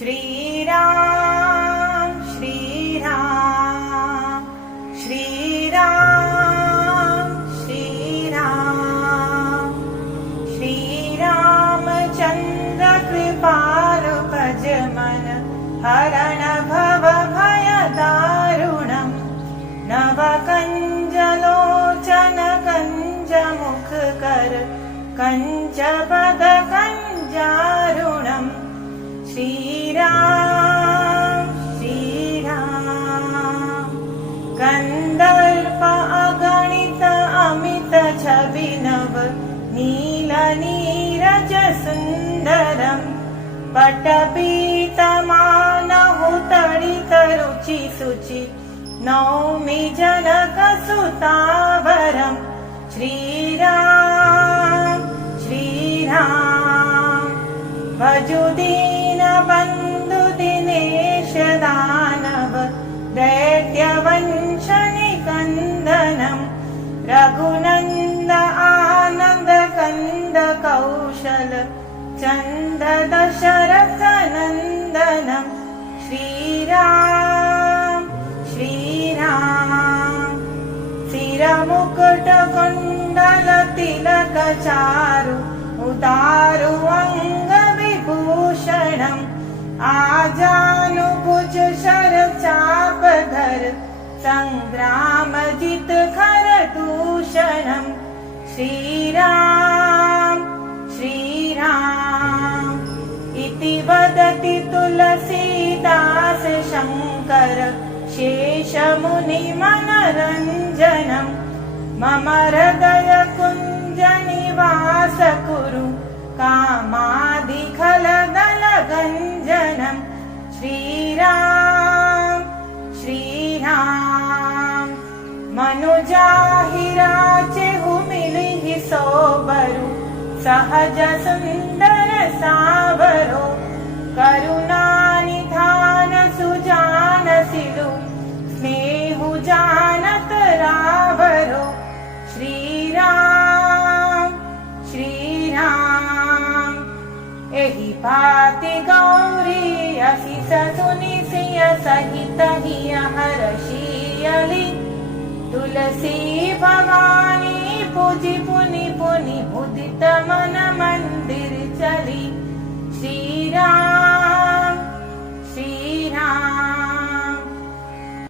श्रीराम श्रीराम श्रीराम श्रीराम श्रीरामचन्द्र कृपालु भज मन हरण भव भय दारुणम् नवकञ्जलोचन कञ्जमुखकर कञ्जपद कञ्जारुणम् श्रीराम श्रीराम कन्दर्प अगणित अमित छविनव नील नीरज सुन्दरम् पटपीतमानहु तडित रुचि शुचि नौमि जनकसुतावरम् श्रीराम श्रीराम भजु दीनबन्धु दिनेश दानव दैत्यवंशनिकन्दनम् रघुनन्द आनन्द कन्द कौशल चन्द दशरथ नन्दनम् श्रीराम श्रीराम शिरमुकुट कुण्डल तिलक चारु उदारु अंग विभूषणम् आजानुभुज शर चापधर संग्रामजित खर दूषणम् श्रीराम श्रीराम इति वदति तुलसीदास शङ्कर शेषमुनि मनरञ्जनम् मम हृदय कुञ्ज निवास कुरु कामादिखलदल गञ्जनम् श्रीराम श्रीराम मनुजाहिराचेहु मिलिहि सोबरु सहज सुन्दर सावरो करुणानिधान सुजान सिलु स्नेहु जानत रावरो श्रीराम श्रीराम एहि भाति गौरी असिस सुनिसिय सहित हिय हर्षियलि तुलसी भवानी पूजि पुनि पुनि मुदित मन मंदिर चली श्रीराम।